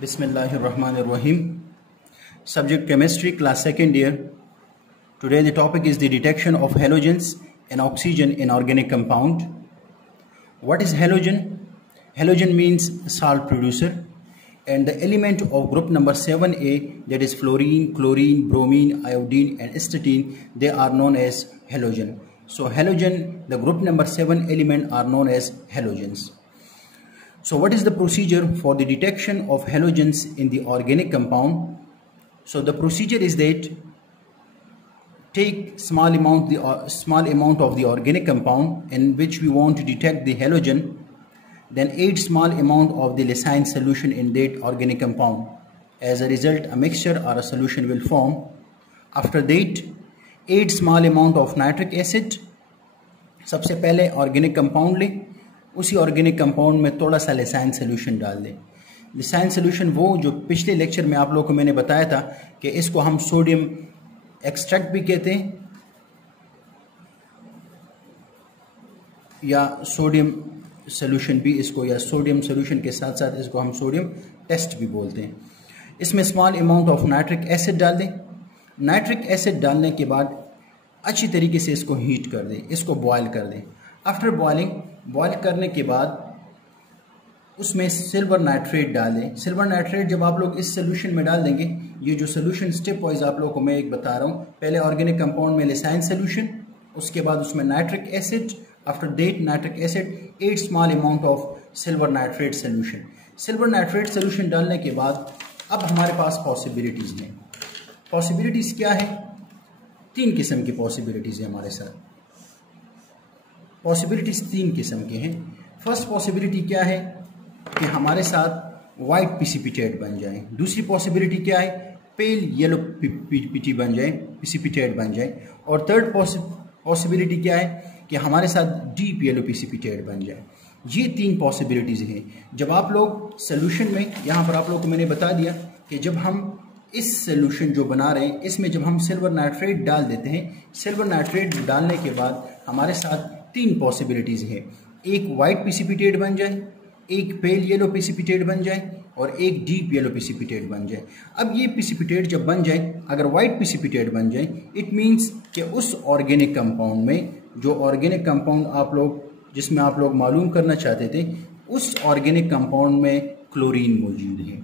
Bismillahirrahmanirrahim. Subject Chemistry, class 2nd year. Today the topic is the detection of halogens and oxygen in organic compound. What is halogen? Halogen means salt producer, and the element of group number 7A, that is fluorine, chlorine, bromine, iodine and astatine, they are known as halogen. So halogen, the group number 7 element are known as halogens. So what is the procedure for the detection of halogens in the organic compound? So the procedure is that take small amount of the organic compound in which we want to detect the halogen, then add small amount of the lysine solution in that organic compound. As a result, a mixture or a solution will form. After that, add small amount of nitric acid. सबसे पहले organic compound लें, उसी organic compound में थोड़ा सा lysine solution डाल दें. Lysine solution वो जो पिछले लेक्चर में आप लोगों को मैंने बताया था कि इसको हम सोडियम एक्सट्रैक्ट भी कहते हैं या सोडियम सोल्यूशन भी इसको, या सोडियम सोल्यूशन के साथ साथ इसको हम सोडियम टेस्ट भी बोलते हैं. इसमें small amount of nitric acid डाल दें. नाइट्रिक एसिड डालने के बाद अच्छी तरीके से इसको हीट कर दें, इसको बॉयल कर दें. आफ्टर बॉइलिंग, बॉयल करने के बाद उसमें सिल्वर नाइट्रेट डालें. सिल्वर नाइट्रेट जब आप लोग इस सोल्यूशन में डाल देंगे, ये जो सोल्यूशन स्टेप वाइज आप लोगों को मैं एक बता रहा हूँ, पहले ऑर्गेनिक कंपाउंड में लिसाइन सोल्यूशन, उसके बाद उसमें nitric acid, after that nitric acid, 8 small amount of silver nitrate solution. Silver nitrate solution डालने के बाद अब हमारे पास पॉसिबिलिटीज़ हैं. पॉसिबिलिटीज़ क्या है? 3 किस्म की पॉसिबिलिटीज़ है हमारे साथ. पॉसिबिलिटीज़ 3 किस्म के हैं. फर्स्ट पॉसिबिलिटी क्या है कि हमारे साथ वाइट प्रेसिपिटेट बन जाए. दूसरी पॉसिबिलिटी क्या है? पेल येलो पीटी बन जाए, प्रेसिपिटेट बन जाए. और थर्ड पॉसिबिलिटी क्या है कि हमारे साथ डीप येलो प्रेसिपिटेट बन जाए. ये 3 पॉसिबिलिटीज़ हैं. जब आप लोग सोल्यूशन में, यहाँ पर आप लोग को मैंने बता दिया कि जब हम इस सोल्यूशन जो बना रहे हैं इसमें जब हम सिल्वर नाइट्रेट डाल देते हैं, सिल्वर नाइट्रेट डालने के बाद हमारे साथ 3 पॉसिबिलिटीज़ हैं. एक वाइट प्रेसिपिटेट बन जाए, एक पेल येलो प्रेसिपिटेट बन जाए और एक डीप येलो प्रेसिपिटेट बन जाए. अब ये प्रेसिपिटेट जब बन जाए, अगर वाइट प्रेसिपिटेट बन जाए, इट मीन्स कि उस ऑर्गेनिक कंपाउंड में, जो ऑर्गेनिक कंपाउंड आप लोग जिसमें आप लोग मालूम करना चाहते थे, उस ऑर्गेनिक कंपाउंड में क्लोरीन मौजूद है,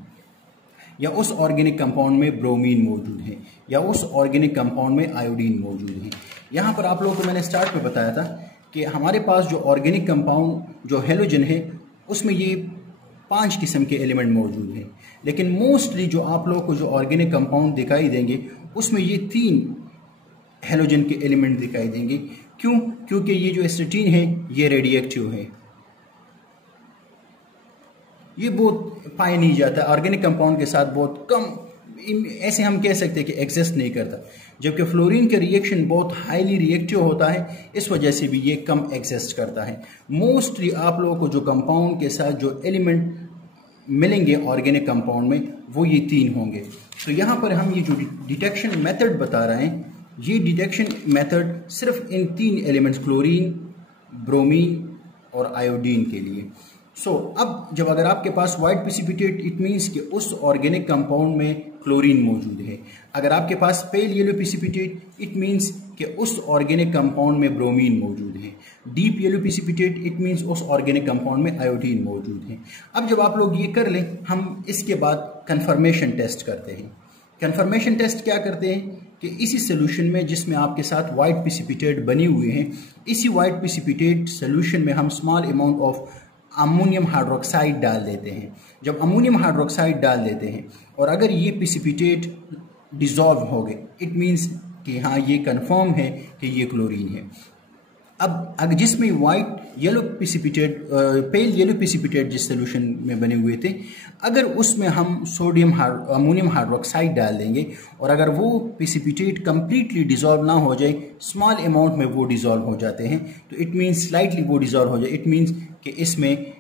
या उस ऑर्गेनिक कंपाउंड में ब्रोमीन मौजूद है, या उस ऑर्गेनिक कंपाउंड में आयोडीन मौजूद है. यहाँ पर आप लोगों को मैंने स्टार्ट में बताया था कि हमारे पास जो ऑर्गेनिक कंपाउंड जो हेलोजन है उसमें ये 5 किस्म के एलिमेंट मौजूद हैं. लेकिन मोस्टली जो आप लोगों को जो ऑर्गेनिक कंपाउंड दिखाई देंगे उसमें ये 3 हेलोजन के एलिमेंट दिखाई देंगे. क्यों? क्योंकि ये जो एस्टेटीन है ये रेडियोएक्टिव है, ये बहुत पाया नहीं जाता ऑर्गेनिक कंपाउंड के साथ, बहुत कम, ऐसे हम कह सकते हैं कि एग्जिस्ट नहीं करता. जबकि फ्लोरीन के रिएक्शन बहुत हाईली रिएक्टिव होता है, इस वजह से भी ये कम एग्जिस्ट करता है. मोस्टली आप लोगों को जो कंपाउंड के साथ जो एलिमेंट मिलेंगे ऑर्गेनिक कंपाउंड में वो ये 3 होंगे. तो यहाँ पर हम ये जो डिटेक्शन मेथड बता रहे हैं, ये डिटेक्शन मेथड सिर्फ इन 3 एलिमेंट्स क्लोरीन, ब्रोमीन और आयोडीन के लिए. अब जब अगर आपके पास वाइट प्रेसिपिटेट, इट मीन्स कि उस ऑर्गेनिक कंपाउंड में क्लोरीन मौजूद है. अगर आपके पास pale yellow precipitate, it means कि उस ऑर्गेनिक कंपाउंड में ब्रोमीन मौजूद है. Deep yellow precipitate, it means उस ऑर्गेनिक कंपाउंड में आयोडीन मौजूद है. अब जब आप लोग ये कर लें, हम इसके बाद कन्फर्मेशन टेस्ट करते हैं. कन्फर्मेशन टेस्ट क्या करते हैं कि इसी सोल्यूशन में जिसमें आपके साथ वाइट प्रेसिपिटेट बने हुए हैं, इसी वाइट प्रेसिपिटेट सोल्यूशन में हम small amount of ammonium hydroxide डाल देते हैं. जब अमोनियम हाइड्रोक्साइड डाल देते हैं और अगर ये प्रेसिपिटेट डिसॉल्व हो गए, इट मीन्स कि हाँ ये कंफर्म है कि ये क्लोरीन है. अब अगर जिसमें वाइट येलो प्रेसिपिटेट, पेल येलो प्रेसिपिटेट जिस सोल्यूशन में बने हुए थे, अगर उसमें हम अमोनियम हाइड्रोक्साइड डाल देंगे और अगर वो प्रेसिपिटेट कंप्लीटली डिसॉल्व ना हो जाए, स्मॉल अमाउंट में वो डिसॉल्व हो जाते हैं, तो इट मीन्स स्लाइटली वो डिसॉल्व हो जाए, इट मीन्स कि इसमें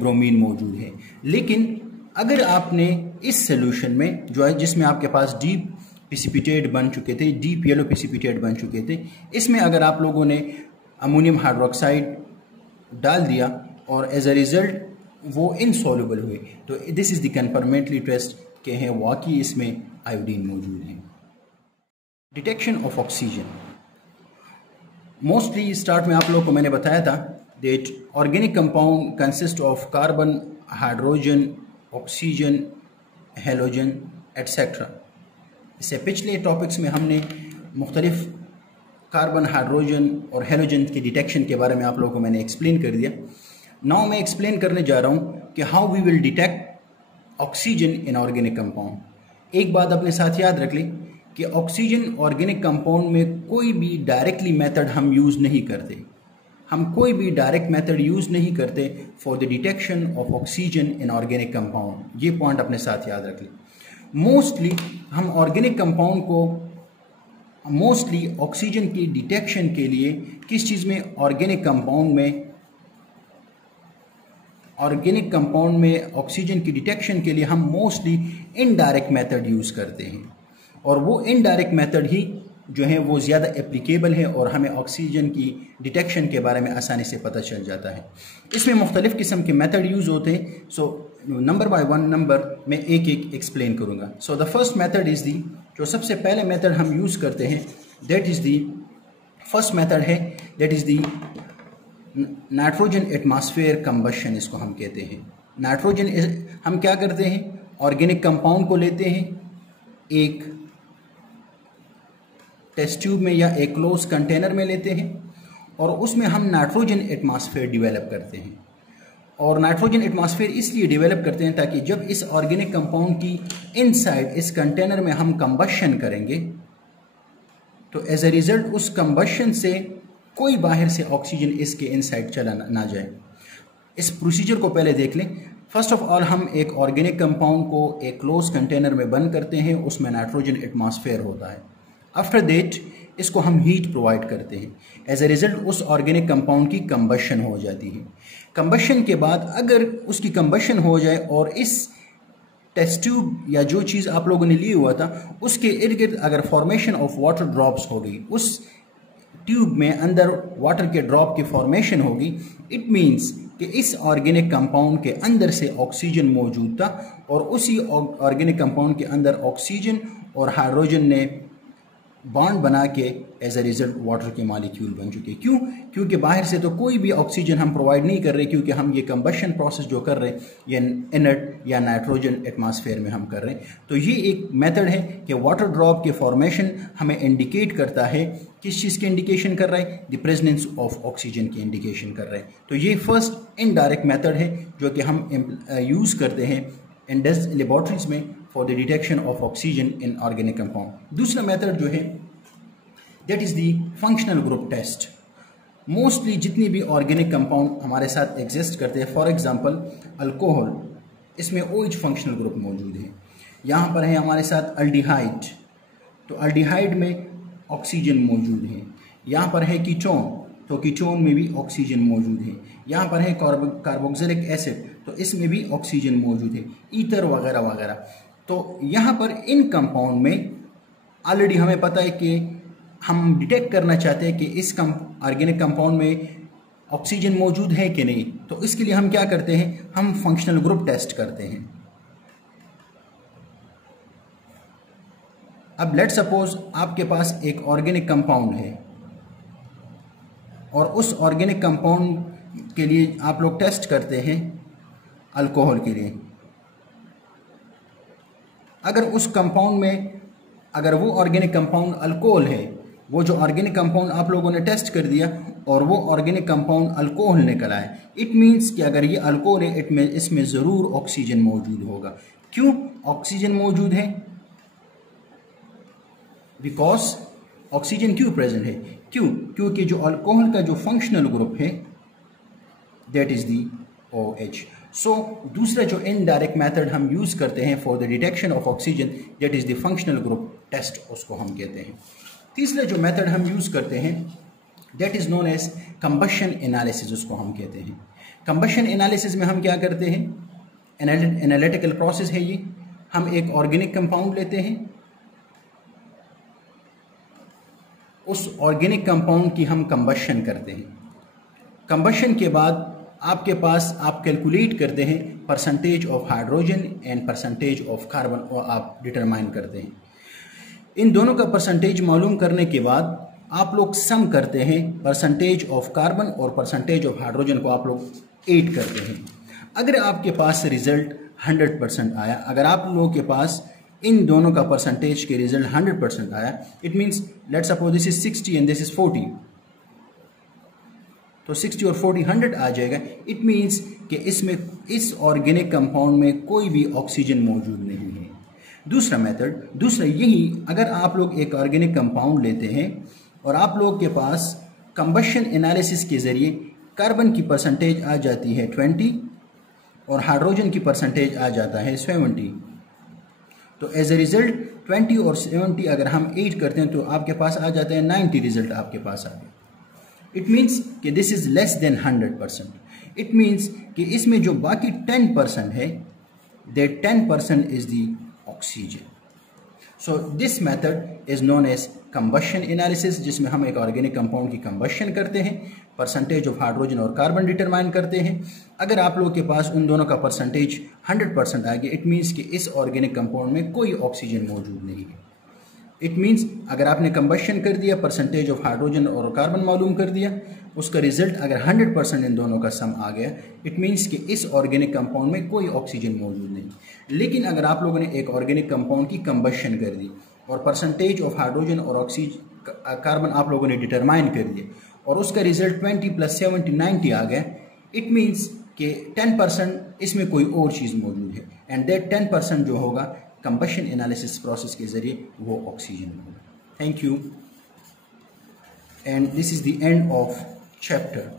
ब्रोमीन मौजूद है. लेकिन अगर आपने इस सोल्यूशन में जो है जिसमें आपके पास डीप प्रेसिपिटेट बन चुके थे, डीप येलो प्रेसिपिटेट बन चुके थे, इसमें अगर आप लोगों ने अमोनियम हाइड्रोक्साइड डाल दिया और एज अ रिज़ल्ट वो इनसॉल्युबल हुए। तो this is the confirmatory test के हैं वाकई इसमें आयोडीन मौजूद है। Detection of oxygen, mostly start में आप लोगों को मैंने बताया था that organic compound consist of carbon, hydrogen, oxygen, halogen etcetera. इससे पिछले टॉपिक्स में हमने मुख्तलिफ कार्बन, हाइड्रोजन और हेलोजन की डिटेक्शन के बारे में आप लोगों को मैंने एक्सप्लेन कर दिया। नाउ मैं एक्सप्लेन करने जा रहा हूँ कि how we will detect oxygen in organic compound. एक बात अपने साथ याद रख लें कि ऑक्सीजन ऑर्गेनिक कंपाउंड में कोई भी डायरेक्टली मेथड हम यूज़ नहीं करते। हम कोई भी डायरेक्ट मेथड यूज़ नहीं करते for the detection of oxygen in organic compound. ये पॉइंट अपने साथ याद रख लें। मोस्टली हम ऑर्गेनिक कंपाउंड को मोस्टली ऑक्सीजन की डिटेक्शन के लिए किस चीज़ में, ऑर्गेनिक कंपाउंड में ऑक्सीजन की डिटेक्शन के लिए हम मोस्टली इनडायरेक्ट मेथड यूज़ करते हैं, और वो इनडायरेक्ट मेथड ही जो है वो ज़्यादा एप्लीकेबल है और हमें ऑक्सीजन की डिटेक्शन के बारे में आसानी से पता चल जाता है। इसमें मुख्तलिफ़ किस्म के मेथड यूज़ होते हैं। So number by one number मैं एक एक एक्सप्लेन करूँगा। So the first method is the, जो सबसे पहले मेथड हम यूज़ करते हैं that is the, first method है that is the nitrogen atmosphere combustion, इसको हम कहते हैं। नाइट्रोजन हम क्या करते हैं, ऑर्गेनिक कंपाउंड को लेते हैं, एक टेस्ट ट्यूब में या एक क्लोज कंटेनर में लेते हैं और उसमें हम नाइट्रोजन एटमॉस्फेयर डेवलप करते हैं। और नाइट्रोजन एटमॉस्फेयर इसलिए डेवलप करते हैं ताकि जब इस ऑर्गेनिक कंपाउंड की इनसाइड इस कंटेनर में हम कंबशन करेंगे तो एज ए रिजल्ट उस कंबशन से कोई बाहर से ऑक्सीजन इसके इनसाइड चला ना जाए। इस प्रोसीजर को पहले देख लें। फर्स्ट ऑफ ऑल हम एक ऑर्गेनिक कंपाउंड को एक क्लोज कंटेनर में बंद करते हैं, उसमें नाइट्रोजन एटमॉस्फेयर होता है। आफ्टर दैट इसको हम हीट प्रोवाइड करते हैं। एज ए रिजल्ट उस ऑर्गेनिक कंपाउंड की कंबशन हो जाती है। कंबशन के बाद अगर उसकी कंबशन हो जाए और इस टेस्ट ट्यूब या जो चीज़ आप लोगों ने लिया हुआ था उसके इर्द गिर्द अगर फॉर्मेशन ऑफ वाटर ड्रॉप्स हो गई, उस ट्यूब में अंदर वाटर के ड्रॉप की फॉर्मेशन होगी, इट मीन्स कि इस ऑर्गेनिक कंपाउंड के अंदर से ऑक्सीजन मौजूद था और उसी ऑर्गेनिक कंपाउंड के अंदर ऑक्सीजन और हाइड्रोजन ने बॉन्ड बना के एज ए रिजल्ट वाटर के मॉलिक्यूल बन चुके। क्यों? क्योंकि बाहर से तो कोई भी ऑक्सीजन हम प्रोवाइड नहीं कर रहे, क्योंकि हम ये कंबशन प्रोसेस जो कर रहे हैं ये इनर्ट या नाइट्रोजन एटमॉस्फेयर में हम कर रहे हैं। तो ये एक मेथड है कि वाटर ड्रॉप के फॉर्मेशन हमें इंडिकेट करता है, किस चीज़ की इंडिकेशन कर रहा है, द प्रेजेंस ऑफ ऑक्सीजन की इंडिकेशन कर रहा है। तो ये फर्स्ट इनडायरेक्ट मेथड है जो कि हम यूज़ करते हैं इंडस्ट्रियल लेबॉर्ट्रीज में for the detection of oxygen in organic compound. दूसरा मेथड जो है that is the functional group test. Mostly जितनी भी ऑर्गेनिक कंपाउंड हमारे साथ एग्जिस्ट करते हैं, फॉर एग्जांपल अल्कोहल, इसमें OH फंक्शनल ग्रुप मौजूद है। यहाँ पर है हमारे साथ अल्डिहाइड, तो अल्डिहाइड में ऑक्सीजन मौजूद है। यहाँ पर है कीटोन, तो कीटोन में भी ऑक्सीजन मौजूद है। यहाँ पर है कार्बोक्सिलिक एसिड, तो इसमें भी ऑक्सीजन मौजूद है, ईथर वगैरह वगैरह। तो यहाँ पर इन कंपाउंड में ऑलरेडी हमें पता है कि हम डिटेक्ट करना चाहते हैं कि इस ऑर्गेनिक कंपाउंड में ऑक्सीजन मौजूद है कि नहीं। तो इसके लिए हम क्या करते हैं, हम फंक्शनल ग्रुप टेस्ट करते हैं। अब लेट सपोज आपके पास एक ऑर्गेनिक कंपाउंड है और उस ऑर्गेनिक कंपाउंड के लिए आप लोग टेस्ट करते हैं अल्कोहल के लिए। अगर उस कंपाउंड में अगर वो ऑर्गेनिक कंपाउंड अल्कोहल है, वो जो ऑर्गेनिक कंपाउंड आप लोगों ने टेस्ट कर दिया और वो ऑर्गेनिक कंपाउंड अल्कोहल निकल आए, इट मीन्स कि अगर ये अल्कोहल है इसमें ज़रूर ऑक्सीजन मौजूद होगा। क्यों ऑक्सीजन मौजूद है? बिकॉज ऑक्सीजन क्यों प्रेजेंट है? क्यों? क्योंकि जो अल्कोहल का जो फंक्शनल ग्रुप है that is the OH। So दूसरा जो इनडायरेक्ट मेथड हम यूज़ करते हैं for the detection of oxygen that is the functional group test, उसको हम कहते हैं। तीसरा जो मेथड हम यूज़ करते हैं that is known as combustion analysis, उसको हम कहते हैं। कंबशन एनालिसिस में हम क्या करते हैं, एनालिटिकल प्रोसेस है ये। हम एक ऑर्गेनिक कंपाउंड लेते हैं, उस ऑर्गेनिक कंपाउंड की हम कंबशन करते हैं। कंबशन के बाद आपके पास आप कैलकुलेट करते हैं percentage of hydrogen and percentage of carbon, और आप डिटरमाइन करते हैं। इन दोनों का परसेंटेज मालूम करने के बाद आप लोग सम करते हैं परसेंटेज ऑफ कार्बन और परसेंटेज ऑफ हाइड्रोजन को आप लोग ऐड करते हैं। अगर आपके पास रिजल्ट 100% आया, अगर आप लोगों के पास इन दोनों का परसेंटेज के रिजल्ट 100% आया, it means let's suppose this is 60 and this is 40, तो 60 और 40 100 आ जाएगा। इट मीन्स कि इसमें इस ऑर्गेनिक कंपाउंड में कोई भी ऑक्सीजन मौजूद नहीं है। दूसरा यही, अगर आप लोग एक ऑर्गेनिक कंपाउंड लेते हैं और आप लोग के पास कंबशन एनालिसिस के ज़रिए कार्बन की परसेंटेज आ जाती है 20 और हाइड्रोजन की परसेंटेज आ जाता है 70, तो एज ए रिजल्ट 20 और 70 अगर हम ऐड करते हैं तो आपके पास आ जाता है 90 रिजल्ट आपके पास आ गया। इट मीन्स कि this is less than 100%। It means कि इसमें जो बाकी 10% है, that 10% is the oxygen. So this method is known as combustion analysis, जिसमें हम एक ऑर्गेनिक कंपाउंड की कंबशन करते हैं, परसेंटेज ऑफ हाइड्रोजन और कार्बन डिटरमाइन करते हैं। अगर आप लोगों के पास उन दोनों का परसेंटेज 100% आ गया, इट मीन्स कि इस ऑर्गेनिक कंपाउंड में कोई ऑक्सीजन मौजूद नहीं है। इट मीन्स अगर आपने कंबशन कर दिया, परसेंटेज ऑफ हाइड्रोजन और कार्बन मालूम कर दिया, उसका रिजल्ट अगर 100% इन दोनों का सम आ गया, इट मीन्स कि इस ऑर्गेनिक कंपाउंड में कोई ऑक्सीजन मौजूद नहीं। लेकिन अगर आप लोगों ने एक ऑर्गेनिक कंपाउंड की कंबशन कर दी और परसेंटेज ऑफ हाइड्रोजन और ऑक्सीजन कार्बन आप लोगों ने डिटरमाइन कर दिया और उसका रिजल्ट 20 + 70 90 आ गया, इट मीन्स कि 10% इसमें कोई और चीज़ मौजूद है, एंड दैट 10% जो होगा कंबशन एनालिसिस प्रोसेस के जरिए वो ऑक्सीजन होगा। Thank you, and this is the end of chapter.